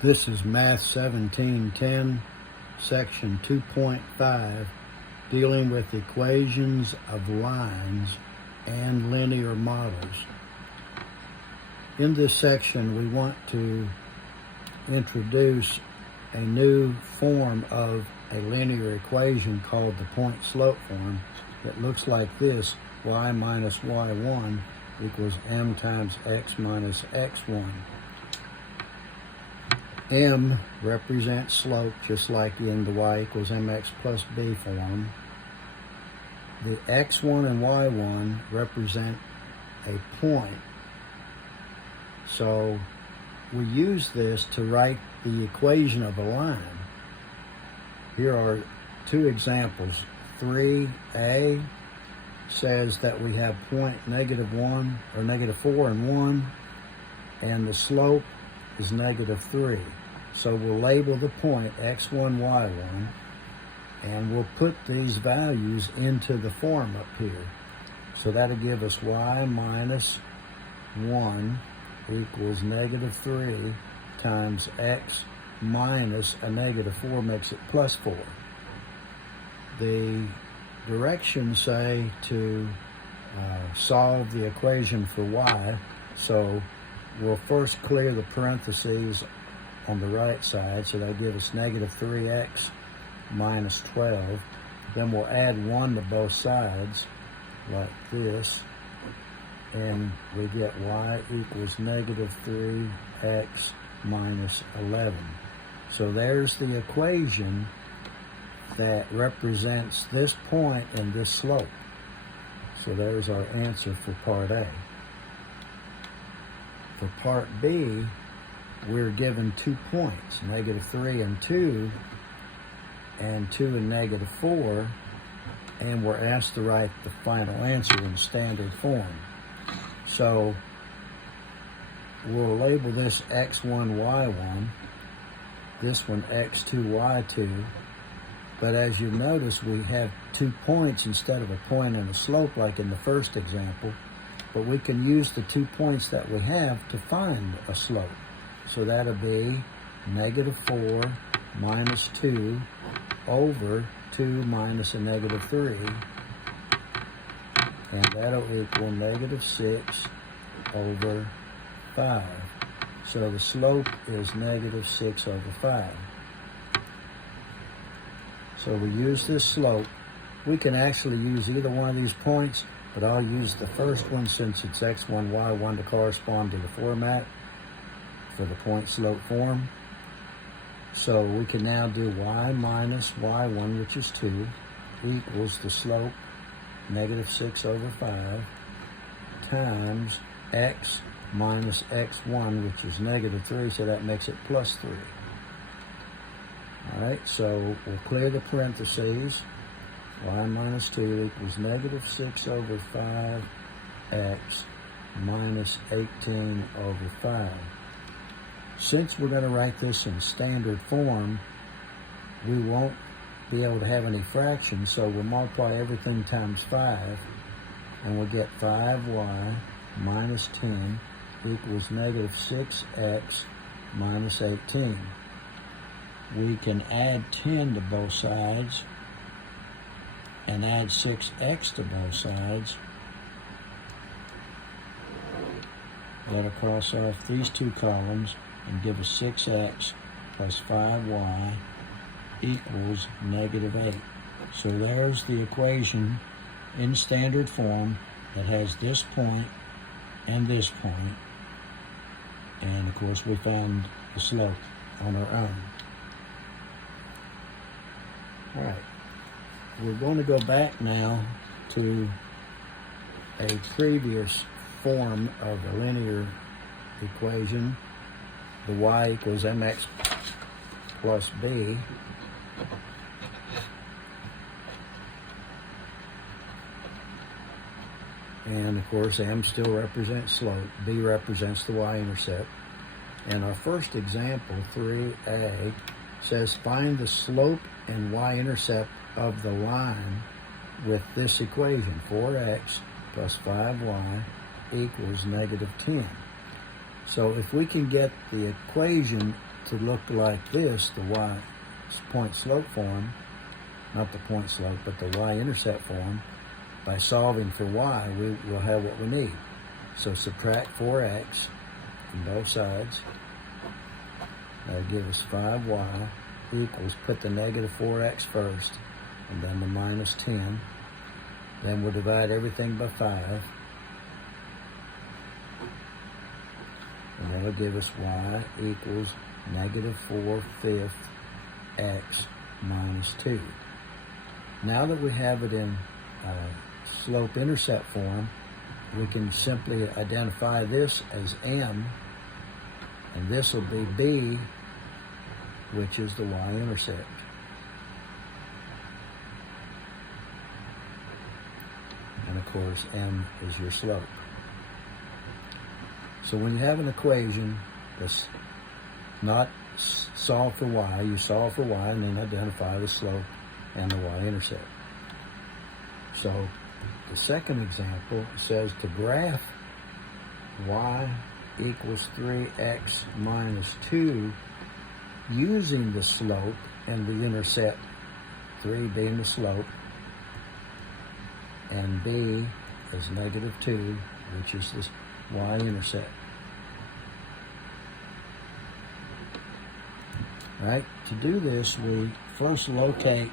This is Math 1710, Section 2.5, dealing with equations of lines and linear models. In this section, we want to introduce a new form of a linear equation called the point-slope form that looks like this: y minus y1 equals m times x minus x1. M represents slope, just like in the y equals mx plus b form. The x1 and y1 represent a point. So we use this to write the equation of a line. Here are two examples. 3a says that we have point -1 or -4 and 1, and the slope is -3. So we'll label the point x1, y1, and we'll put these values into the form up here. So that'll give us y minus 1 equals -3 times x minus a -4 makes it plus 4. The directions say to solve the equation for y, so we'll first clear the parentheses on the right side, so that'll give us -3x minus 12. Then we'll add 1 to both sides, like this, and we get y equals -3x minus 11. So there's the equation that represents this point and this slope. So there's our answer for part A. For part B, we're given 2 points, -3 and 2, and 2 and -4, and we're asked to write the final answer in standard form. So we'll label this x1, y1, this one x2, y2, but as you notice, we have 2 points instead of a point and a slope like in the first example, but we can use the 2 points that we have to find a slope. So that'll be -4 minus 2 over 2 minus a -3, and that'll equal -6 over 5. So the slope is -6 over 5. So we use this slope. We can actually use either one of these points, but I'll use the first one since it's x1, y1 to correspond to the format for the point-slope form. So we can now do y minus y1, which is 2, equals the slope, -6 over 5, times x minus x1, which is -3, so that makes it +3. All right, so we'll clear the parentheses. Y minus 2 equals -6 over 5x minus 18 over 5. Since we're going to write this in standard form, we won't be able to have any fractions, so we'll multiply everything times 5, and we'll get 5y minus 10 equals -6x minus 18. We can add 10 to both sides and add 6x to both sides. That'll cross off these two columns and give us 6x plus 5y equals -8. So there's the equation in standard form that has this point and this point. And of course we found the slope on our own. All right, we're going to go back now to a previous form of a linear equation, the y equals mx plus b. And of course, m still represents slope, b represents the y-intercept. And our first example, 3a, says find the slope and y-intercept of the line with this equation, 4x plus 5y equals -10. So if we can get the equation to look like this, the y point slope form, not the point slope, but the y-intercept form, by solving for y, we will have what we need. So subtract 4x from both sides. That'll give us 5y equals, put the negative 4x first, and then the minus 10. Then we'll divide everything by 5. And that'll give us y equals negative 4/5 x minus 2. Now that we have it in slope-intercept form, we can simply identify this as m, and this will be b, which is the y-intercept. And of course, m is your slope. So when you have an equation that's not solve for y, you solve for y and then identify the slope and the y-intercept. So the second example says to graph y equals 3x minus 2 using the slope and the intercept, 3 being the slope, and b is negative 2, which is this y-intercept. Right? To do this, we first locate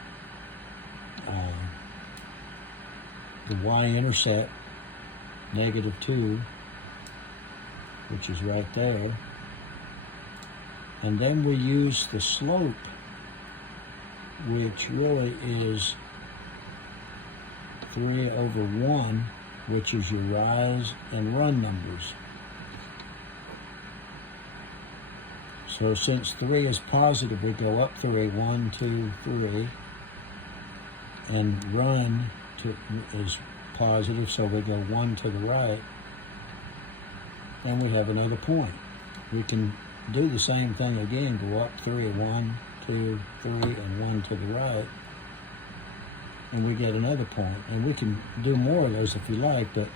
the y-intercept, negative 2, which is right there. And then we use the slope, which really is 3/1, which is your rise and run numbers. So since 3 is positive, we go up 3, 1, 2, 3, and run is positive, so we go 1 to the right, and we have another point. We can do the same thing again, go up 3, 1, 2, 3, and 1 to the right, and we get another point. And we can do more of those if you like, but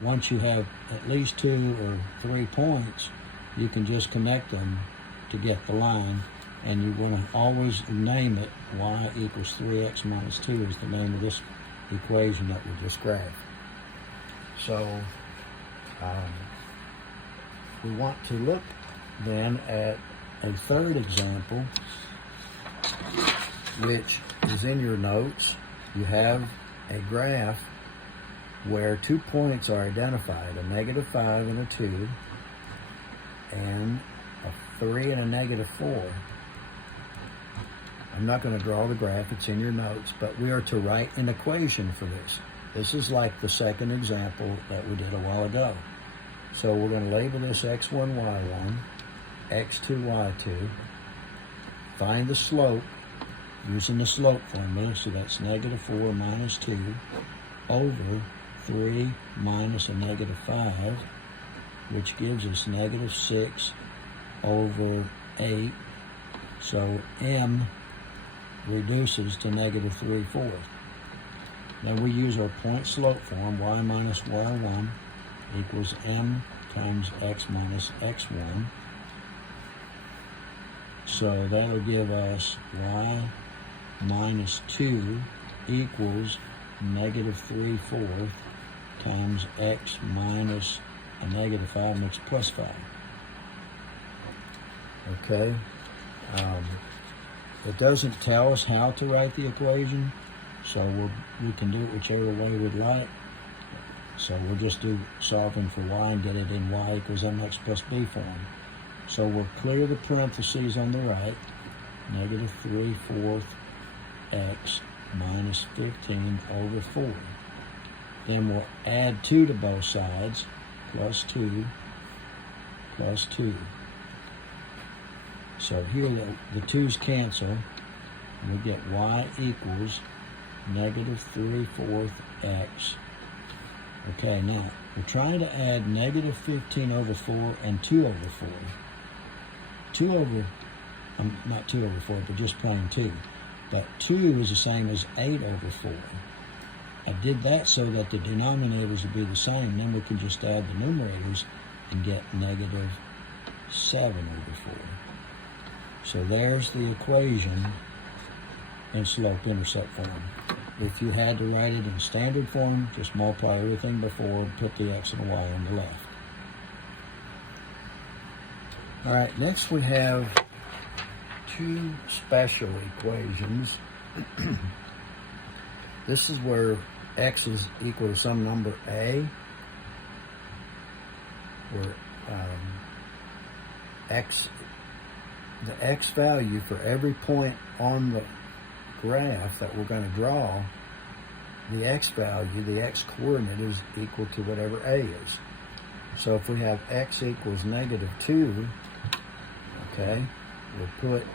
once you have at least 2 or 3 points, you can just connect them to get the line, and you want to always name it. Y equals 3x minus 2 is the name of this equation that we just graphed. So we want to look then at a third example, which is in your notes. You have a graph where 2 points are identified, a negative 5 and a 2, and a 3 and a negative 4. I'm not going to draw the graph, it's in your notes, but we are to write an equation for this. This is like the second example that we did a while ago. So we're going to label this x1, y1, x2, y2, find the slope using the slope formula, so that's negative 4 minus 2 over 3 minus a negative 5, which gives us negative 6 over 8. So m reduces to negative 3/4. Then we use our point slope form, y minus y1 equals m times x minus x1. So that'll give us y minus 2 equals negative 3/4 times x minus a negative 5 makes plus 5. Okay. It doesn't tell us how to write the equation, so we can do it whichever way we'd like. So we'll just do solving for y and get it in y equals mx plus b form. So we'll clear the parentheses on the right, negative 3/4 x minus 15 over 4. Then we'll add 2 to both sides, plus 2, plus 2. So here the 2's cancel, and we get y equals negative 3/4 x. Okay, now we're trying to add negative 15 over 4 and 2 over 4. 2 over, not 2 over 4, but just plain 2. But 2 is the same as 8 over 4. I did that so that the denominators would be the same. Then we can just add the numerators and get negative 4. So there's the equation in slope-intercept form. If you had to write it in standard form, just multiply everything before, put the x and y on the left. All right, next we have two special equations. This is where x is equal to some number a, where the x value for every point on the graph that we're going to draw, the x value, the x coordinate is equal to whatever a is. So if we have x equals -2, okay, we'll put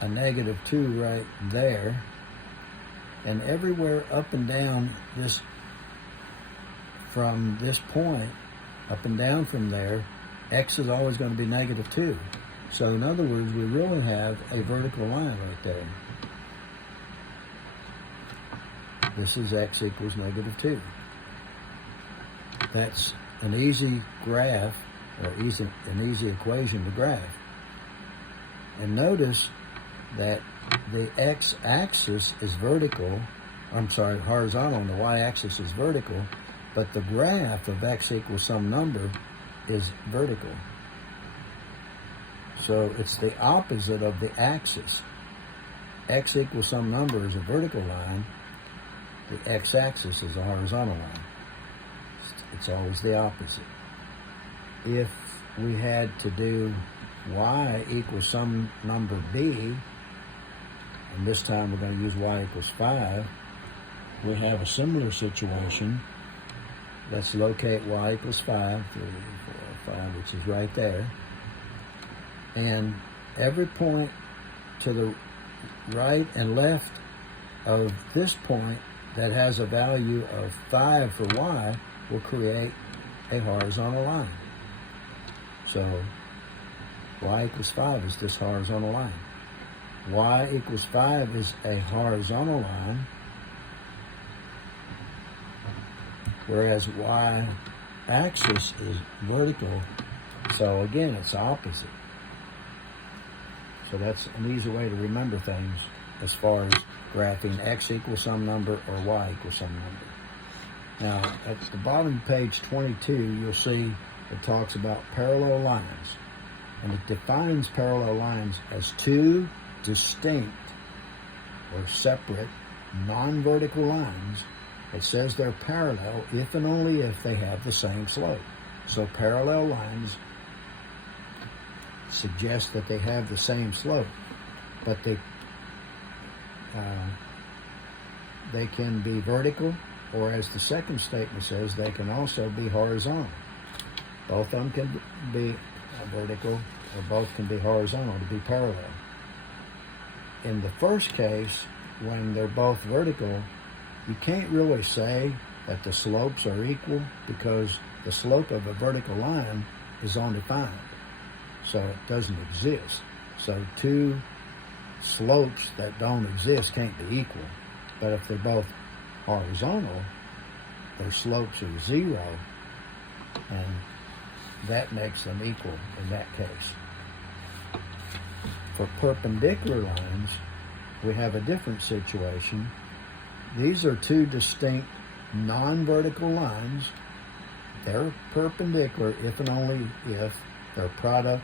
a -2 right there, and everywhere up and down this, from this point, up and down from there, x is always going to be -2. So in other words, we really have a vertical line right there. This is x equals -2. That's an easy graph, or an easy equation to graph. And notice that the x-axis is vertical, horizontal, and the y-axis is vertical, but the graph of x equals some number is vertical. So it's the opposite of the axis. X equals some number is a vertical line. The x-axis is a horizontal line. It's always the opposite. If we had to do y equals some number b, and this time we're going to use y equals 5, we have a similar situation. Let's locate y equals 5, 3, 4, 5, which is right there. And every point to the right and left of this point that has a value of 5 for y will create a horizontal line. So y equals 5 is this horizontal line. Y equals 5 is a horizontal line, whereas y-axis is vertical. So again, it's opposite. So that's an easy way to remember things as far as graphing x equals some number or y equals some number. Now, at the bottom of page 22, you'll see it talks about parallel lines. And it defines parallel lines as two distinct or separate non-vertical lines. It says they're parallel if and only if they have the same slope. So parallel lines suggest that they have the same slope, but they can be vertical, or as the second statement says, they can also be horizontal. Both of them can be vertical, or both can be horizontal to be parallel. In the first case, when they're both vertical, you can't really say that the slopes are equal, because the slope of a vertical line is undefined. So it doesn't exist. So two slopes that don't exist can't be equal. But if they're both horizontal, their slopes are 0, and that makes them equal in that case. For perpendicular lines, we have a different situation. These are two distinct non-vertical lines. They're perpendicular if and only if their product,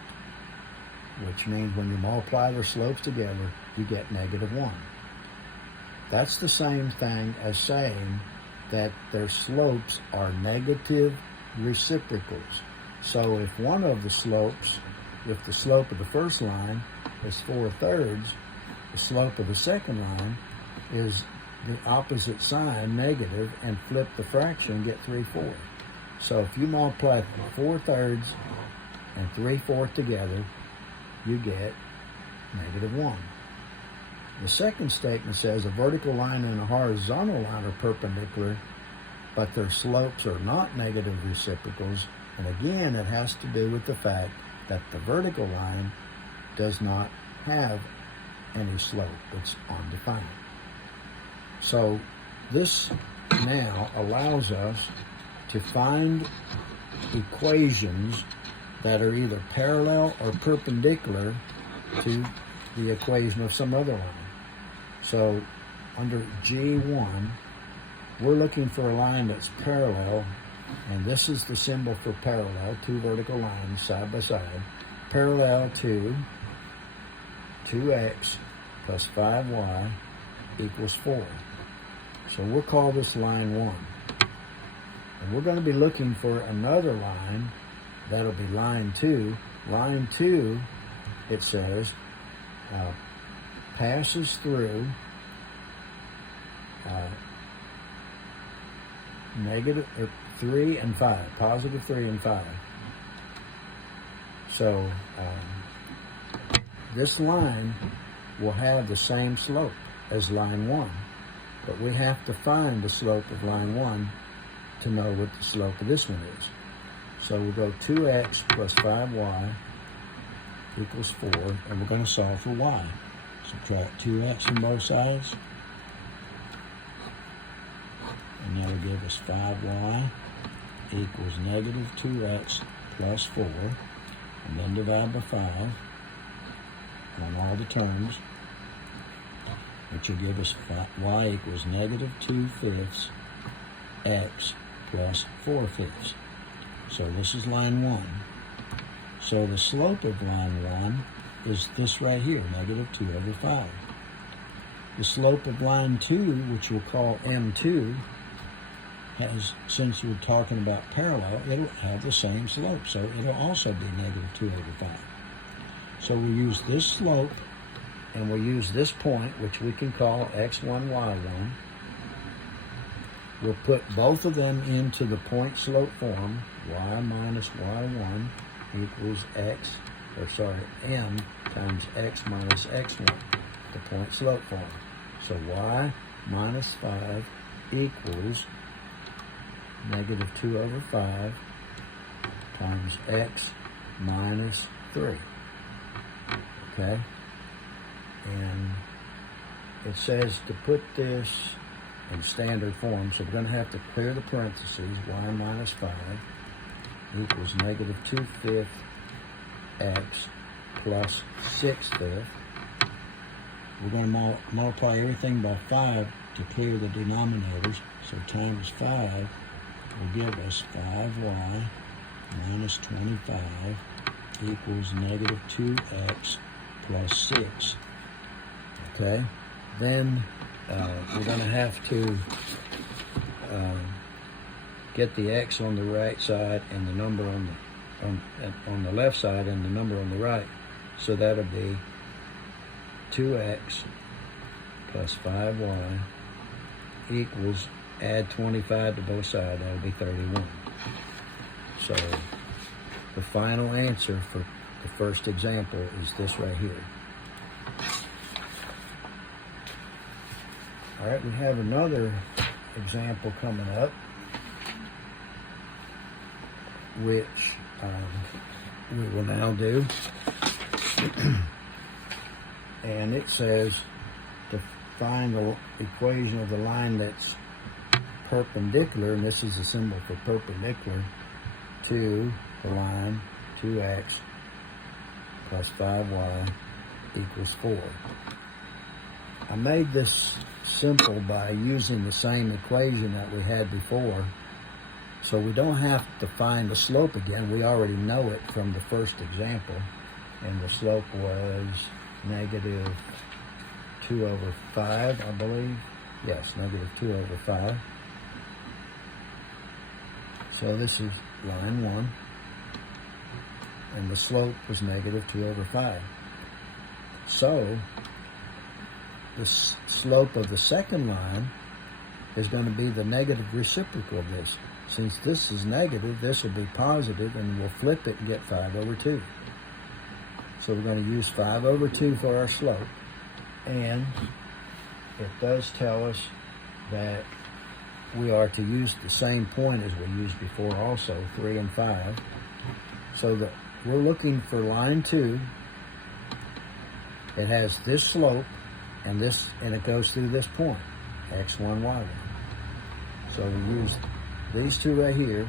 which means when you multiply their slopes together, you get -1. That's the same thing as saying that their slopes are negative reciprocals. So if one of the slopes, if the slope of the first line is 4/3, the slope of the second line is the opposite sign, negative, and flip the fraction, get 3/4. So if you multiply 4/3 and 3/4 together, you get -1. The second statement says a vertical line and a horizontal line are perpendicular, but their slopes are not negative reciprocals. And again, it has to do with the fact that the vertical line does not have any slope. It's undefined. So this now allows us to find equations that are either parallel or perpendicular to the equation of some other line. So under G1, we're looking for a line that's parallel, and this is the symbol for parallel, two vertical lines side by side, parallel to 2x plus 5y equals 4. So we'll call this line 1. And we're going to be looking for another line, that'll be line 2. Line 2, it says, passes through negative 3 and 5, positive 3 and 5. So this line will have the same slope as line 1, but we have to find the slope of line 1 to know what the slope of this one is. So we'll go 2x plus 5y equals 4, and we're going to solve for y. Subtract 2x from both sides, and that'll give us 5y equals negative 2x plus 4, and then divide by 5 on all the terms, which will give us y equals negative 2/5 x plus 4/5. So this is line 1. So the slope of line 1 is this right here, negative 2/5. The slope of line 2, which we'll call M2, has, since we're talking about parallel, it'll have the same slope, so it'll also be negative 2/5. So we'll use this slope, and we'll use this point, which we can call x1, y1. We'll put both of them into the point slope form, y minus y1 equals m times x minus x1, the point slope form. So y minus 5 equals negative 2/5 times x minus 3. Okay? And it says to put this in standard form, so we're going to have to clear the parentheses. Y minus 5 equals negative 2/5 x plus 6/5. We're going to multiply everything by 5 to clear the denominators. So times 5 will give us 5y minus 25 equals negative 2x plus 6. Okay? Then we're going to have to get the x on the right side and the number on the left side and the number on the right. So that'll be 2x plus 5y equals, add 25 to both sides, that'll be 31. So the final answer for the first example is this right here. All right, we have another example coming up, which we will now do. And it says to find the equation of the line that's perpendicular, and this is a symbol for perpendicular, to the line 2x plus 5y equals 4. I made this simple by using the same equation that we had before, so we don't have to find the slope again. We already know it from the first example, and the slope was negative 2/5, I believe. Yes, negative 2/5. So this is line 1, and the slope was negative 2/5. So the slope of the second line is going to be the negative reciprocal of this. Since this is negative, this will be positive, and we'll flip it and get 5/2. So we're going to use 5/2 for our slope, and it does tell us that we are to use the same point as we used before also, 3 and 5. So that we're looking for line 2. It has this slope, and it goes through this point, x1, y1. So we use these two right here,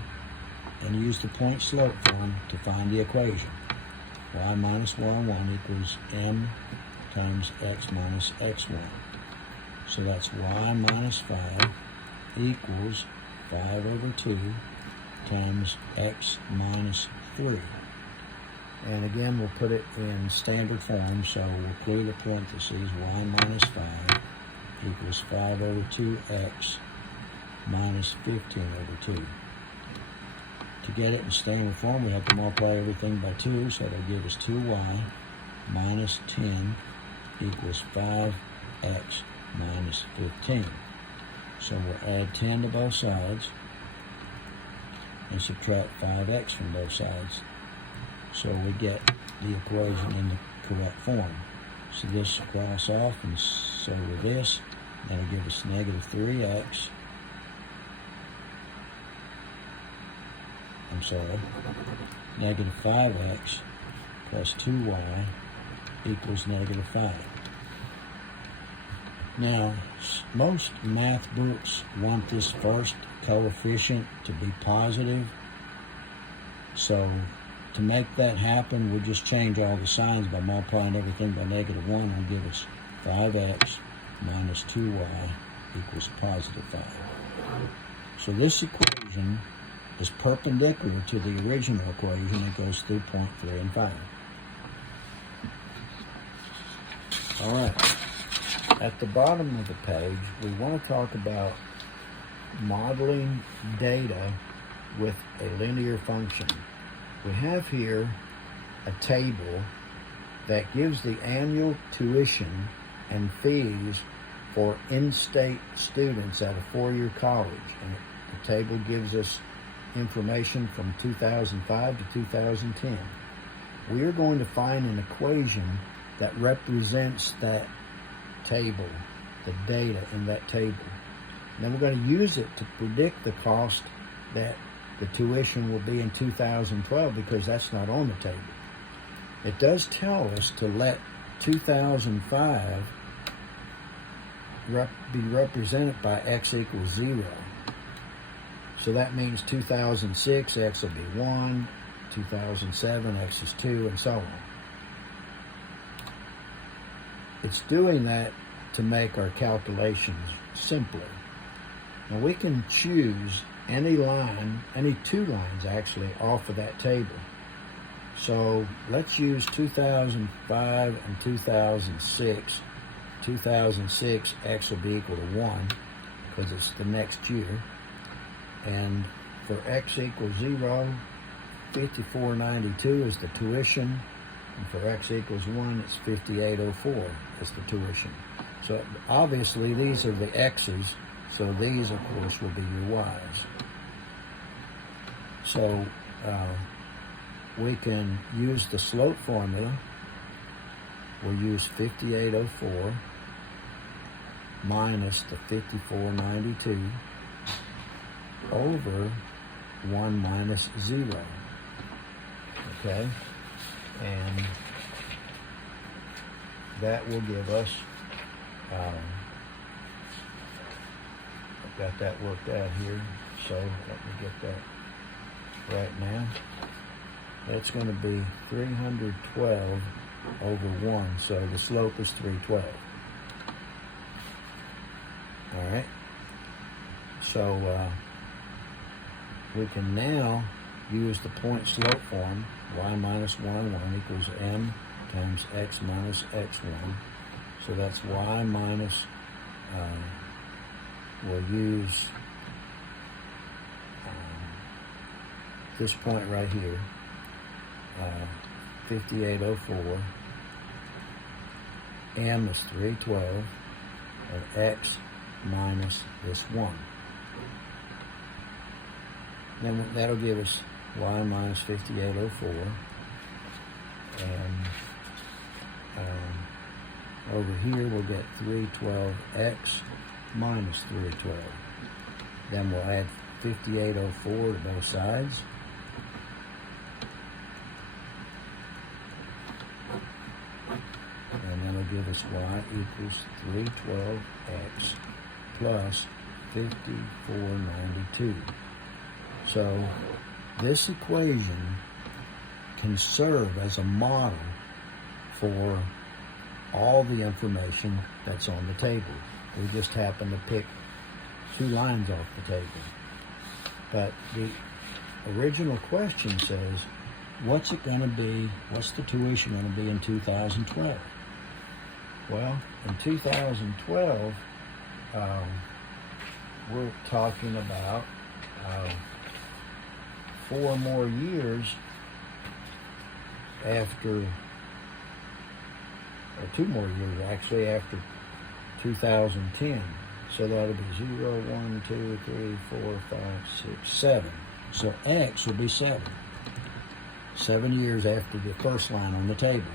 and use the point slope form to find the equation. Y minus y1 equals m times x minus x1. So that's y minus 5 equals 5 over 2 times x minus 3. And again, we'll put it in standard form, so we'll clear the parentheses. Y minus 5 equals 5 over 2x minus 15 over 2. To get it in standard form, we have to multiply everything by 2, so that'll give us 2y minus 10 equals 5x minus 15. So we'll add 10 to both sides and subtract 5x from both sides. So we get the equation in the correct form. So this will cross off, and so with this, that'll give us negative 3x. Negative 5x plus 2y equals negative 5. Now, most math books want this first coefficient to be positive. So to make that happen, we'll just change all the signs by multiplying everything by negative 1 and give us 5x minus 2y equals positive 5. So this equation is perpendicular to the original equation that goes through point 3 and 5. All right. At the bottom of the page, we want to talk about modeling data with a linear function. We have here a table that gives the annual tuition and fees for in-state students at a four-year college. And the table gives us information from 2005 to 2010. We are going to find an equation that represents that table, the data in that table. And then we're going to use it to predict the cost that the tuition will be in 2012, because that's not on the table. It does tell us to let 2005 be represented by x equals 0. So that means 2006, x will be 1, 2007, x is 2, and so on. It's doing that to make our calculations simpler. Now we can choose any line, any two lines actually, off of that table. So let's use 2005 and 2006. 2006, x will be equal to 1, because it's the next year. And for x equals 0, $54.92 is the tuition. And for x equals 1, it's $58.04 is the tuition. So obviously these are the x's, so these of course will be your y's. So we can use the slope formula. We'll use $58.04 minus the $54.92 over 1 minus 0. Okay? And that will give us, I've got that worked out here, so let me get that right now. That's going to be 312 over 1, so the slope is 312. All right? So we can now use the point slope form. Y minus y1 equals m times x minus x1. So that's y minus, we'll use this point right here, 58.04. M is 312, and x minus this 1. Then that'll give us y minus 58.04, and over here we'll get 312x minus 312. Then we'll add 58.04 to both sides. And that'll give us y equals 312x plus 54.92. So this equation can serve as a model for all the information that's on the table. We just happen to pick 2 lines off the table. But the original question says, what's it going to be, what's the tuition going to be in 2012? Well, in 2012, we're talking about 4 more years after, or 2 more years actually, after 2010. So that'll be 0, 1, 2, 3, 4, 5, 6, 7. So X will be 7. 7 years after the first line on the table.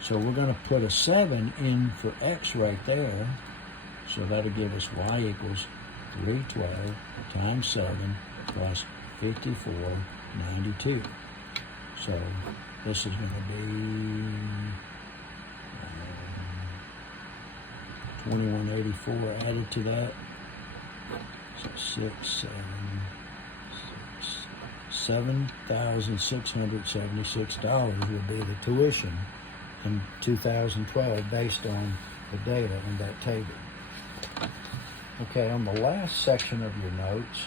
So we're going to put a 7 in for X right there. So that'll give us Y equals 312 times 7 plus 5492. So this is going to be 2184 added to that. So $7,676 would be the tuition in 2012 based on the data in that table. Okay, on the last section of your notes,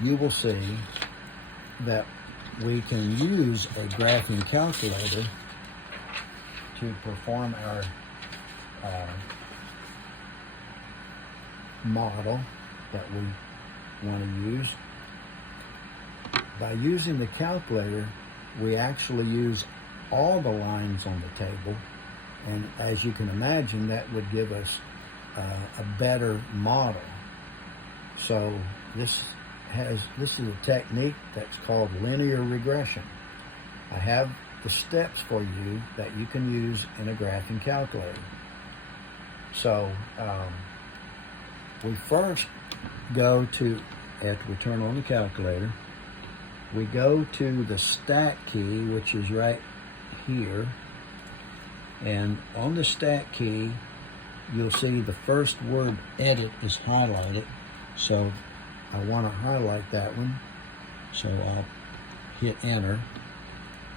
you will see that we can use a graphing calculator to perform our model that we want to use. By using the calculator, we actually use all the lines on the table, and as you can imagine, that would give us a better model. So this is a technique that's called linear regression. I have the steps for you that you can use in a graphing calculator. So we first go to, after we turn on the calculator, we go to the stat key, which is right here. And on the stat key, you'll see the first word edit is highlighted. So I want to highlight that one. So I'll hit enter.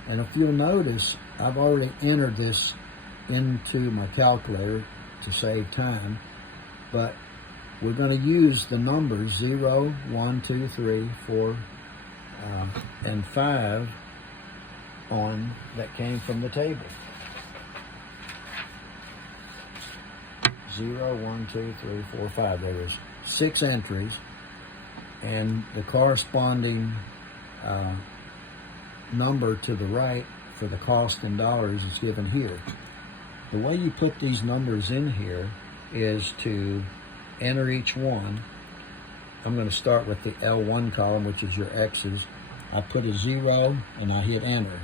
And if you'll notice, I've already entered this into my calculator to save time. But we're going to use the numbers 0, 1, 2, 3, 4, and 5 on that came from the table. 0, 1, 2, 3, 4, 5. There is 6 entries, and the corresponding number to the right for the cost in dollars is given here. The way you put these numbers in here is to enter each one. I'm going to start with the L1 column, which is your X's. I put a 0 and I hit enter.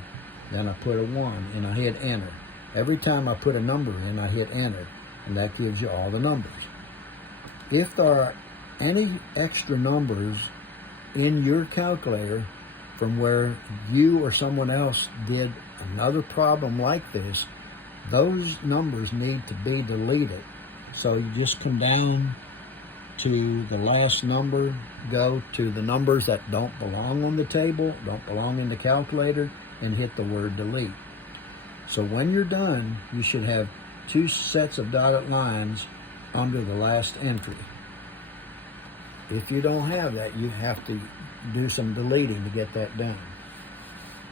Then I put a 1 and I hit enter. Every time I put a number in, I hit enter, and that gives you all the numbers. If there are any extra numbers in your calculator from where you or someone else did another problem like this, those numbers need to be deleted. So you just come down to the last number, go to the numbers that don't belong on the table, don't belong in the calculator, and hit the word delete. So when you're done, you should have 2 sets of dotted lines under the last entry. If you don't have that, you have to do some deleting to get that done.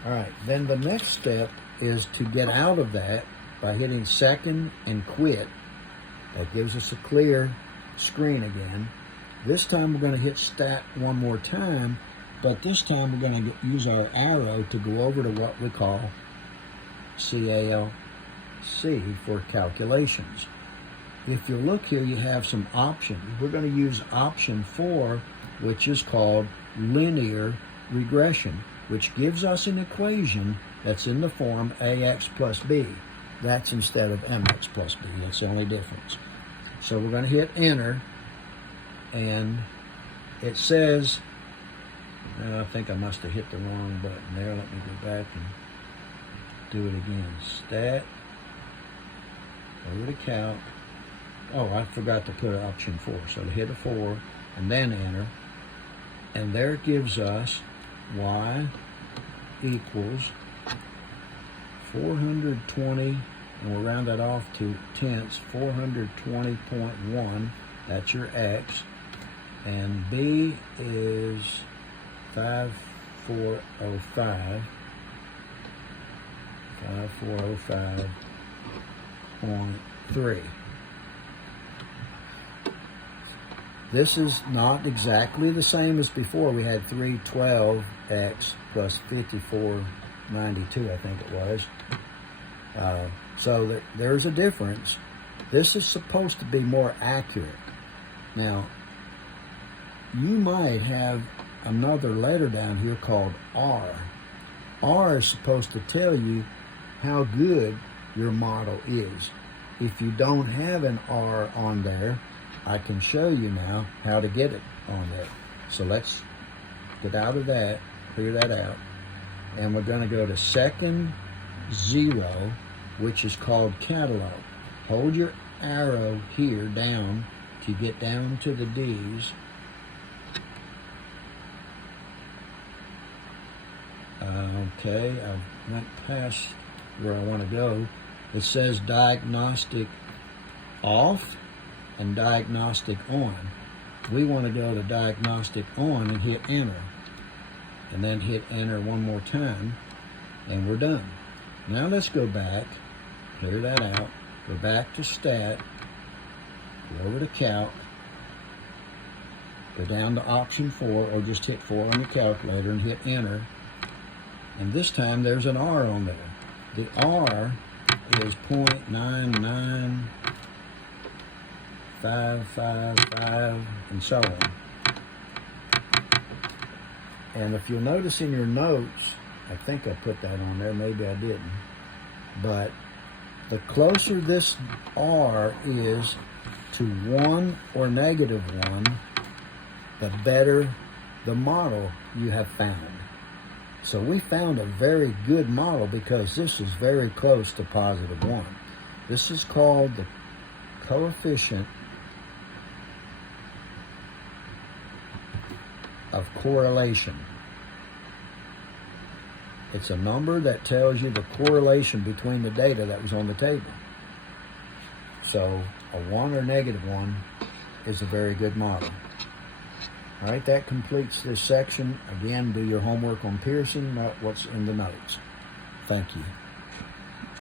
All right, then the next step is to get out of that by hitting second and quit. That gives us a clear screen again. This time we're going to hit stat one more time, but this time we're going to use our arrow to go over to what we call CALC for calculations. If you look here, you have some options. We're going to use option 4, which is called linear regression, which gives us an equation that's in the form AX plus B. That's instead of MX plus B. That's the only difference. So we're going to hit enter, and it says, I think I must have hit the wrong button there. Let me go back and do it again. Stat, over to calc. Oh, I forgot to put option 4. So hit a 4 and then enter. And there it gives us y equals 420, and we'll round that off to tenths, 420.1. That's your x. And b is 5405. 5405.3. This is not exactly the same as before. We had 312x plus 5492, I think it was. So there's a difference. This is supposed to be more accurate. Now, you might have another letter down here called R. R is supposed to tell you how good your model is. If you don't have an R on there, I can show you now how to get it on there. So let's get out of that, clear that out, and we're going to go to second 0, which is called catalog. Hold your arrow here down to get down to the D's. Okay, I went past where I want to go. It says diagnostic off and diagnostic on. We want to go to diagnostic on and hit enter. And then hit enter one more time, and we're done. Now let's go back, clear that out, go back to stat, go over to calc, go down to option 4, or just hit 4 on your calculator and hit enter. And this time there's an R on there. The R is 0.99555 and so on. And if you'll notice in your notes, I think I put that on there, maybe I didn't, but the closer this R is to 1 or -1, the better the model you have found. So we found a very good model because this is very close to +1. This is called the coefficient of correlation. It's a number that tells you the correlation between the data that was on the table. So a 1 or -1 is a very good model. All right, that completes this section. Again, do your homework on Pearson, not what's in the notes. Thank you.